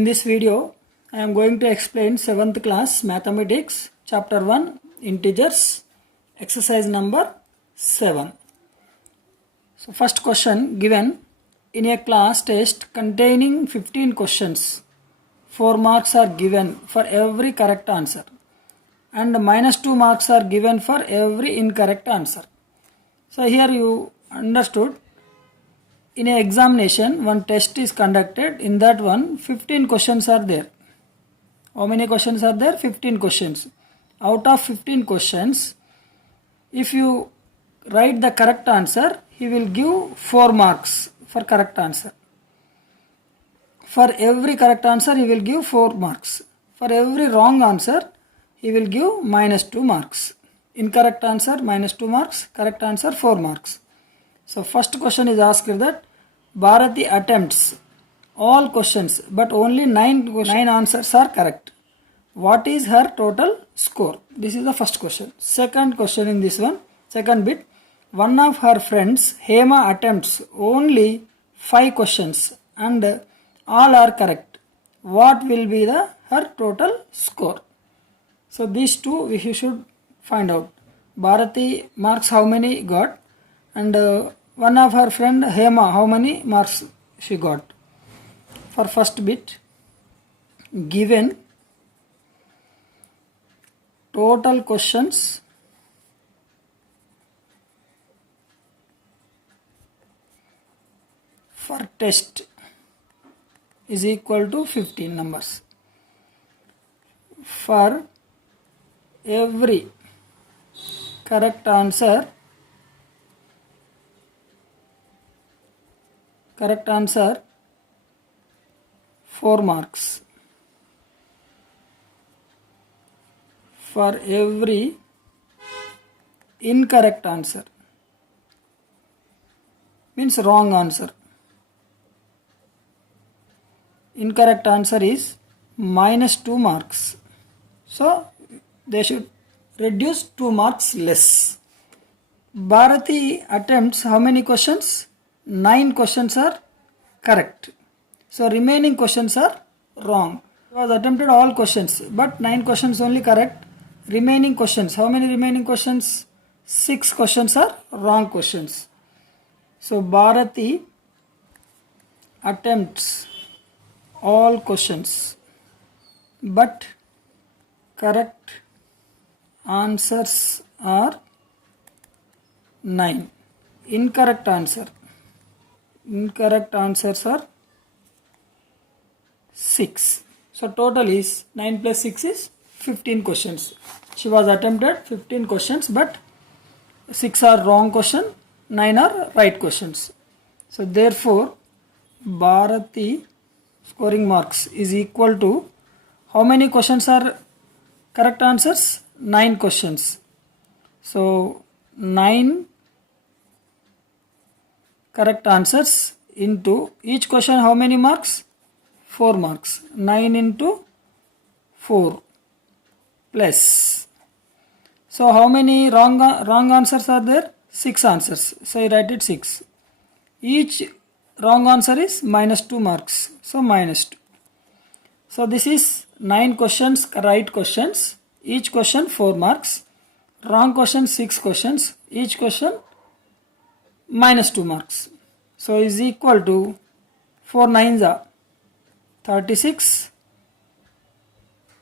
In this video, I am going to explain 7th class Mathematics, Chapter 1, Integers, exercise number 7. So first question given, in a class test containing 15 questions, 4 marks are given for every correct answer and minus 2 marks are given for every incorrect answer. So here you understood, in an examination one test is conducted. In that one 15 questions are there. How many questions are there? 15 questions. Out of 15 questions, if you write the correct answer, he will give 4 marks for correct answer. For every correct answer he will give 4 marks. For every wrong answer he will give minus 2 marks. Incorrect answer minus 2 marks, correct answer 4 marks. So first question is asked that Bharati attempts all questions but only 9 answers are correct. What is her total score? This is the first question. Second question in this one, second bit, one of her friends Hema attempts only 5 questions and all are correct. What will be her total score? So these two we should find out. Bharati marks how many got, and one of her friend Hema how many marks she got. For first bit, given total questions for test is equal to 15 numbers. For every correct answer 4 marks. For every incorrect answer, means wrong answer, incorrect answer is minus 2 marks. So they should reduce 2 marks less. Bharati attempts how many questions? 9 questions are correct. So remaining questions are wrong. She was attempted all questions but 9 questions only correct. Remaining questions, how many remaining questions? 6 questions are wrong questions. So Bharati attempts all questions but correct answers are 9. Incorrect answers are 6. So total is 9 plus 6 is 15 questions. She was attempted 15 questions but 6 are wrong question, 9 are right questions. So therefore Bharati scoring marks is equal to, how many questions are correct answers? 9 questions. So 9 correct answers into each question how many marks? 4 marks. 9 into 4 plus. So how many wrong answers are there? 6 answers. So I write it 6. Each wrong answer is minus 2 marks. So minus 2. So this is 9 questions right questions. Each question 4 marks. Wrong question 6 questions. Each question minus 2 marks. So is equal to 4 9s are 36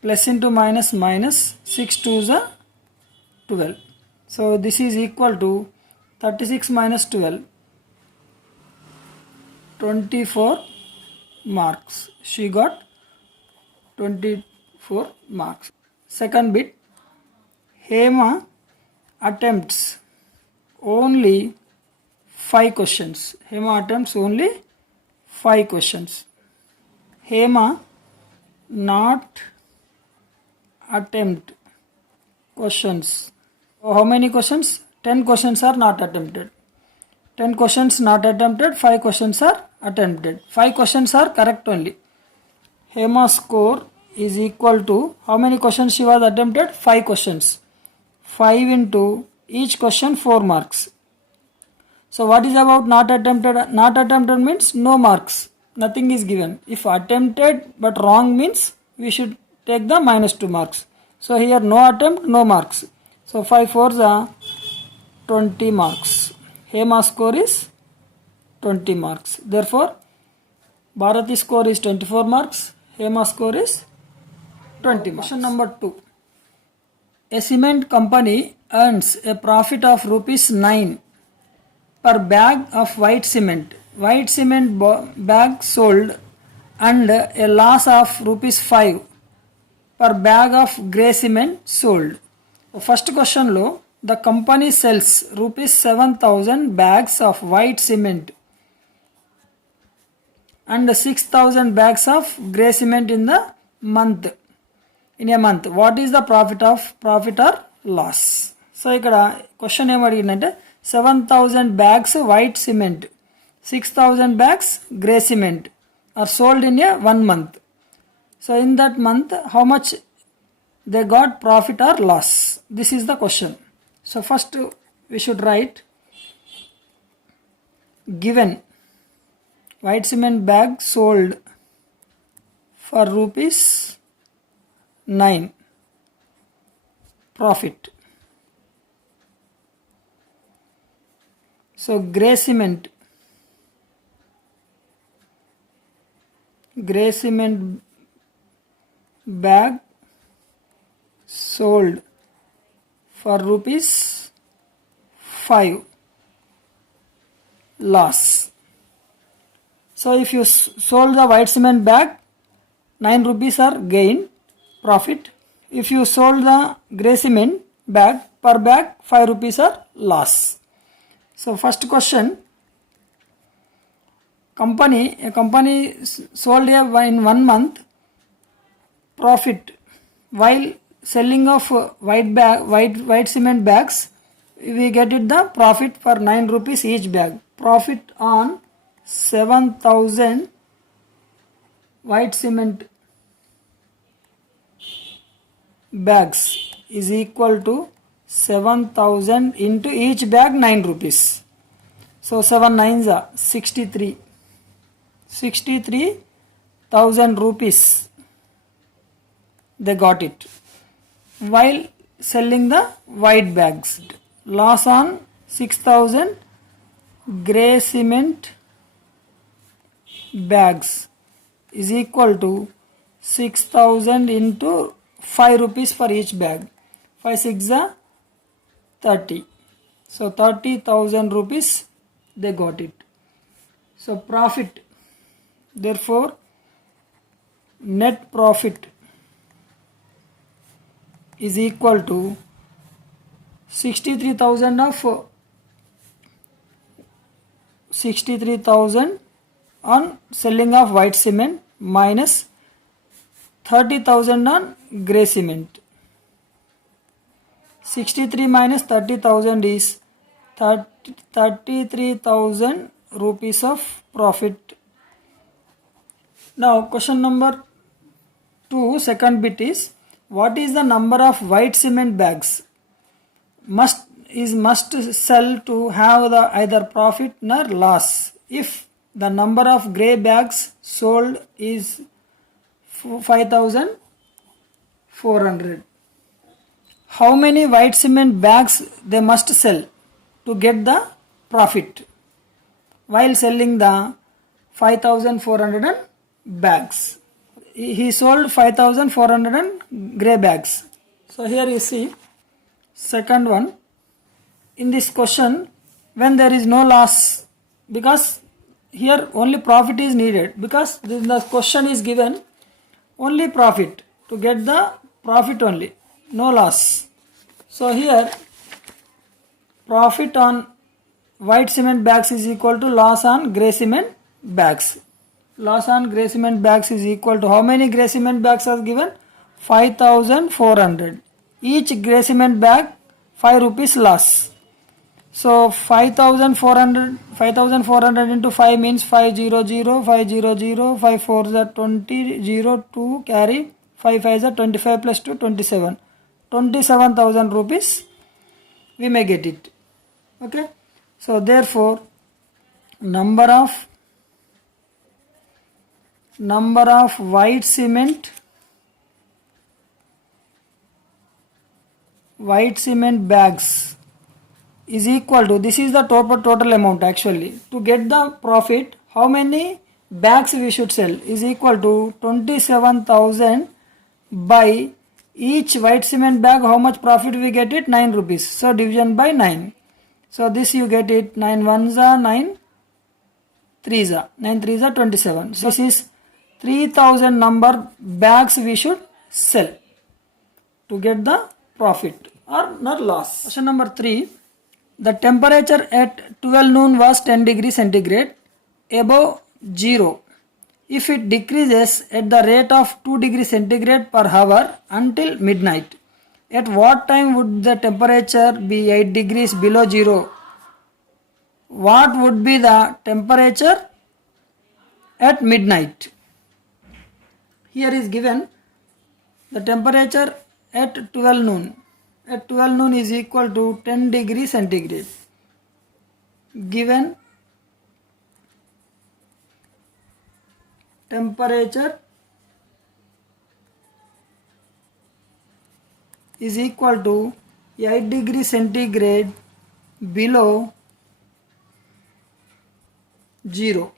plus into minus minus 6 2s are 12. So this is equal to 36 minus 12, 24 marks. She got 24 marks. Second bit, Hema attempts only 5 questions. Hema attempts only 5 questions. Hema not attempt questions. So how many questions? 10 questions are not attempted. 10 questions not attempted, 5 questions are attempted. 5 questions are correct only. Hema's score is equal to, how many questions she was attempted? 5 questions. 5 into each question 4 marks. So what is about not attempted? Not attempted means no marks. nothing is given. If attempted but wrong means we should take the minus 2 marks. So here no attempt, no marks. So 5 fours are 20 marks. Hema score is 20 marks. Therefore, Bharati score is 24 marks. Hema score is 20 marks. Question number 2. A cement company earns a profit of rupees 9 per bag of white cement. White cement bag sold and a loss of rupees 5 per bag of grey cement sold. First question lo, the company sells rupees 7,000 bags of white cement and 6,000 bags of grey cement in a month. What is the profit or loss? So ikkada question em adigindante 7,000 bags white cement, 6,000 bags grey cement are sold in a 1 month. So in that month, how much they got profit or loss? This is the question. So first we should write, given white cement bag sold for rupees 9 profit. So grey cement bag sold for rupees 5 loss. So if you sold the white cement bag, 9 rupees are gain profit. If you sold the grey cement bag, per bag 5 rupees are loss. So first question, a company sold in 1 month profit while selling of white cement bags. We get it the profit for 9 rupees each bag. Profit on 7,000 white cement bags is equal to 7,000 into each bag 9 rupees. So 7 nines are 63. 63,000 rupees they got it while selling the white bags. Loss on 6,000 grey cement bags is equal to 6,000 into 5 rupees for each bag. 5 6 are 30. So 30,000 rupees they got it. So profit, therefore net profit is equal to 63,000 on selling of white cement minus 30,000 on grey cement. 63 minus 30,000 is 33,000 rupees of profit. Now question number 2, second bit is, what is the number of white cement bags must sell to have the either profit nor loss? If the number of grey bags sold is 5,400, how many white cement bags they must sell to get the profit while selling the 5,400 bags? He sold 5,400 grey bags. So here you see second one. In this question, when there is no loss, because here only profit is needed, because the question is given only profit, to get the profit only, no loss. So here profit on white cement bags is equal to loss on grey cement bags. Loss on grey cement bags is equal to, how many grey cement bags are given? 5,400. Each grey cement bag 5 rupees loss. So 5,400 into 5 means 500, 500, 5 4 is 20, 0, 2 carry, 5 5 is 25 plus 2, 27. 27,000 rupees we may get it. Okay. So therefore number of number of white cement bags is equal to, this is the total amount actually. To get the profit, how many bags we should sell is equal to 27,000 by each white cement bag. How much profit we get it? 9 rupees. So division by 9. So this you get it 9 ones are 9 threes are 9 threes are 27. So this is 3,000 number bags we should sell to get the profit or not loss. Question number 3. The temperature at 12 noon was 10 degrees centigrade above 0. If it decreases at the rate of 2 degrees centigrade per hour until midnight, at what time would the temperature be 8 degrees below 0? What would be the temperature at midnight? Here is given the temperature at 12 noon. At 12 noon is equal to 10 degrees centigrade. Given temperature is equal to 8 degrees centigrade below 0,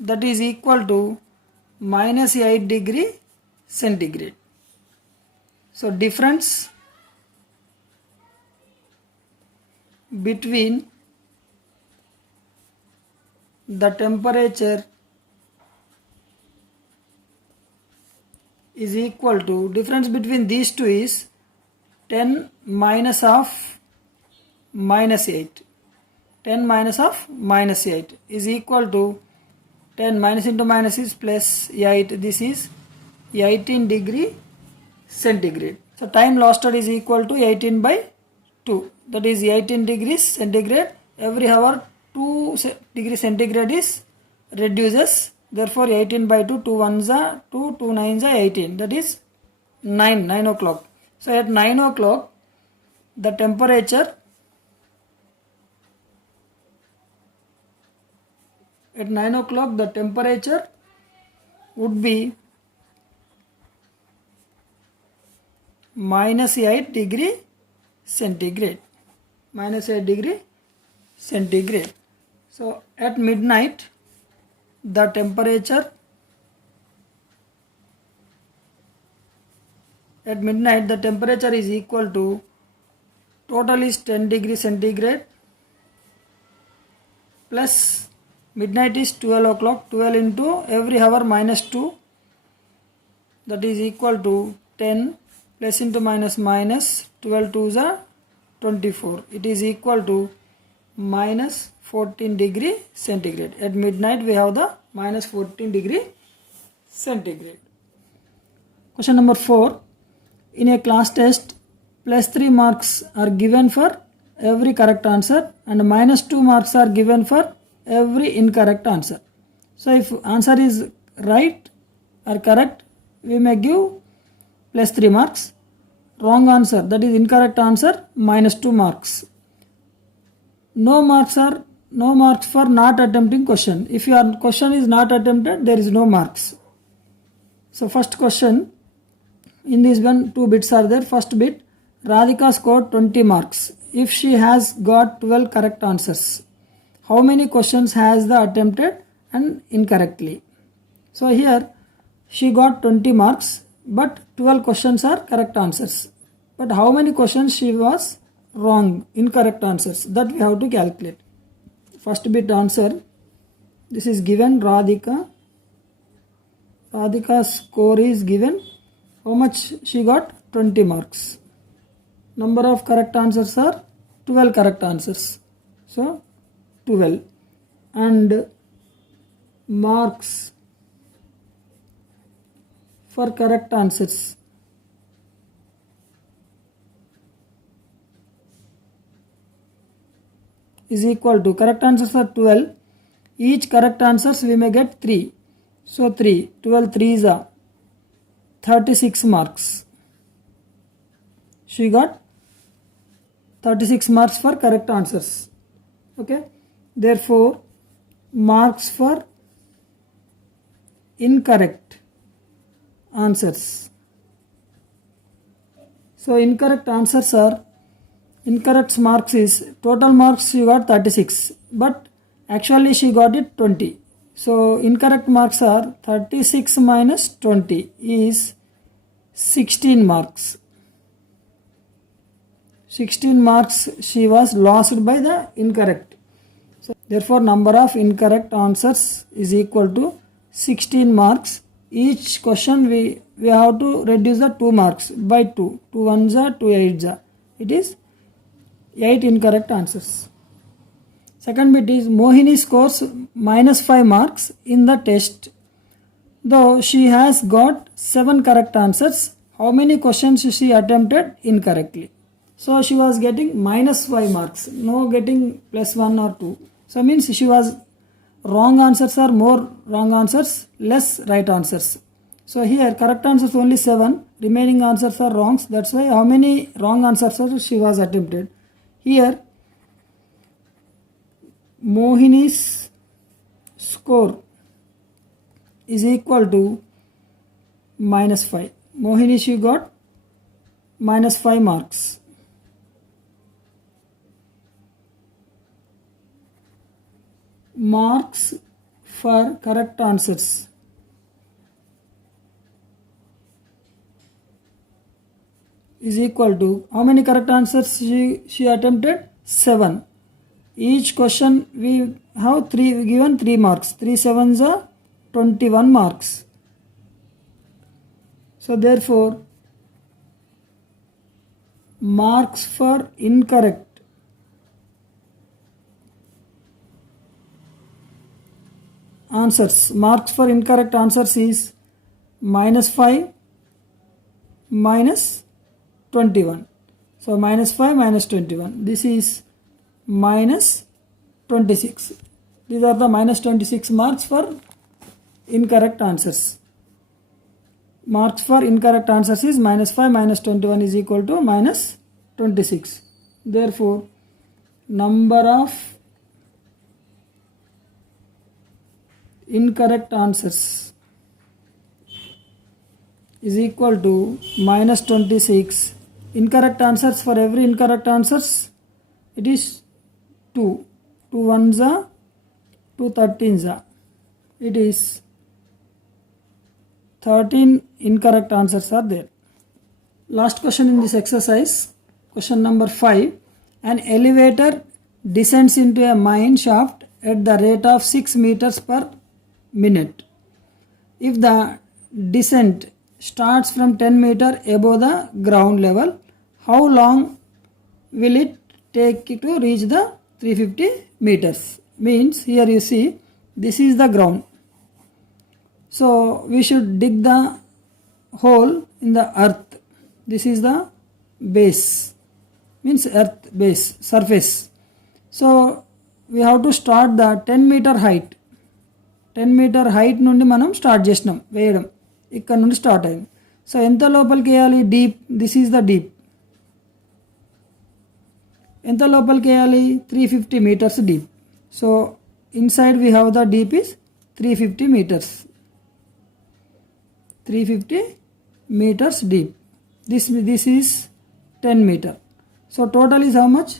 that is equal to minus 8 degree centigrade. So difference between the temperature is equal to, difference between these two is 10 minus of minus 8. 10 minus of minus 8 is equal to 10 minus into minus is plus 8. This is 18 degree centigrade. So time lost is equal to 18 by 2. That is 18 degrees centigrade. Every hour 2 degrees centigrade is reduces. Therefore 18 by 2, 2 ones are 2, 2 nines are 18. That is 9 o'clock. So at 9 o'clock the temperature would be minus 8 degree centigrade. Minus 8 degree centigrade. So at midnight the temperature is equal to, total is 10 degree centigrade plus midnight is 12 o'clock. 12 into every hour minus 2, that is equal to 10 plus into minus 12 2s are 24. It is equal to minus 14 degree centigrade. At midnight we have the minus 14 degree centigrade. Question number 4. In a class test, plus 3 marks are given for every correct answer and minus 2 marks are given for every incorrect answer. So if answer is right or correct, we may give plus 3 marks. Wrong answer, that is incorrect answer, minus 2 marks. No marks for not attempting question. If your question is not attempted, there is no marks. So first question, in this one 2 bits are there. First bit, Radhika scored 20 marks if she has got 12 correct answers. How many questions has the attempted and incorrectly? So here she got 20 marks but 12 questions are correct answers. But how many questions she was wrong, incorrect answers, that we have to calculate. First bit answer, this is given Radhika's score is given. How much she got? 20 marks. Number of correct answers are 12 correct answers. So 12. And marks for correct answers is equal to, correct answers are 12. Each correct answers we may get 3. So 3, 12 3s are 36 marks. She got 36 marks for correct answers. Okay. Therefore, marks for incorrect answers. So incorrect answers are, incorrect marks is, total marks she got 36, but actually she got it 20. So incorrect marks are 36 minus 20 is 16 marks. 16 marks she was lost by the incorrect. So therefore number of incorrect answers is equal to 16 marks. Each question we have to reduce the 2 marks by 2. 2 ones are 2 eights are. It is 8 incorrect answers. Second bit is Mohini scores minus 5 marks in the test. Though she has got 7 correct answers, how many questions she attempted incorrectly? So she was getting minus 5 marks, no getting plus 1 or 2. So means she was wrong answers are more wrong answers, less right answers. So here correct answers only 7, remaining answers are wrongs. That's why how many wrong answers she was attempted. Here Mohini's score is equal to minus 5. Mohini she got minus 5 marks. Marks for correct answers is equal to, how many correct answers she attempted? 7. Each question we have given 3 marks. 3 sevens are 21 marks. So therefore marks for incorrect answers, marks for incorrect answers is minus 5 minus 21. So minus 5 minus 21. This is minus 26. These are the minus 26 marks for incorrect answers. Marks for incorrect answers is minus 5 minus 21 is equal to minus 26. Therefore, number of incorrect answers is equal to minus 26. Incorrect answers, for every incorrect answers it is 2. 2 ones are 2 13s are. It is 13 incorrect answers are there. Last question in this exercise, question number 5. An elevator descends into a mine shaft at the rate of 6 meters per minute. If the descent starts from 10 meter above the ground level, how long will it take to reach the 350 meters? Means here you see this is the ground. So we should dig the hole in the earth. This is the base, means earth base, surface. So we have to start the 10 meter height. 10 meter height నుండి మనం start చేసినాం వేయడం, ఇక్కడ నుండి start అయింది. So ఎంత లోపలికి వేయాలి? Deep, this is the deep. ఎంత లోపలికి వేయాలి? 350 meters deep. So inside we have the deep is 350 meters. 350 meters deep. This is 10 meter. So total is how much?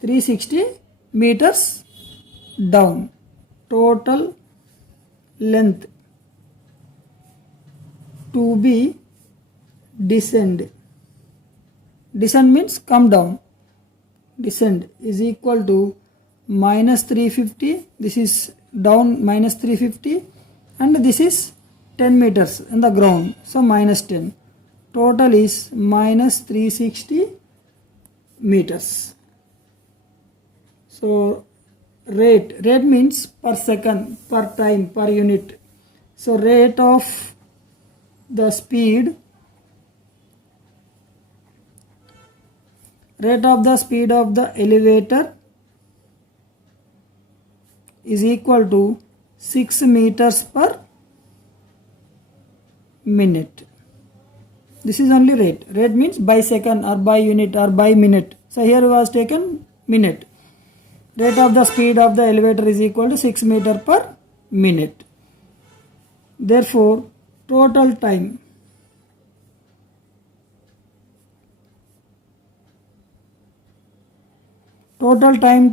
360 meters down. Total length to be descend. Descend means come down. Descend is equal to minus 350. This is down minus 350 and this is 10 meters in the ground. So minus 10. Total is minus 360 meters. So rate means per second, per time, per unit. So rate of the speed, of the elevator is equal to 6 meters per minute. This is only rate. Rate means by second or by unit or by minute. So here was taken minute. Rate of the speed of the elevator is equal to 6 meters per minute. Therefore, total time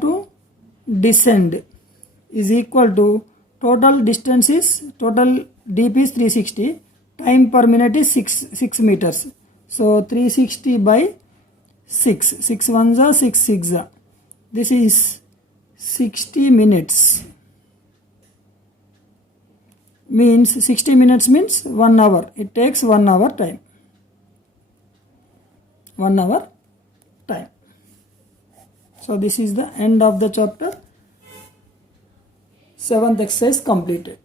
to descend is equal to total distance is total deep is 360, time per minute is 6 meters. So 360 by 6 ones are 6 6 are. This is 60 minutes. Means 60 minutes means 1 hour. It takes 1 hour time. 1 hour time. So this is the end of the chapter. 7th exercise completed.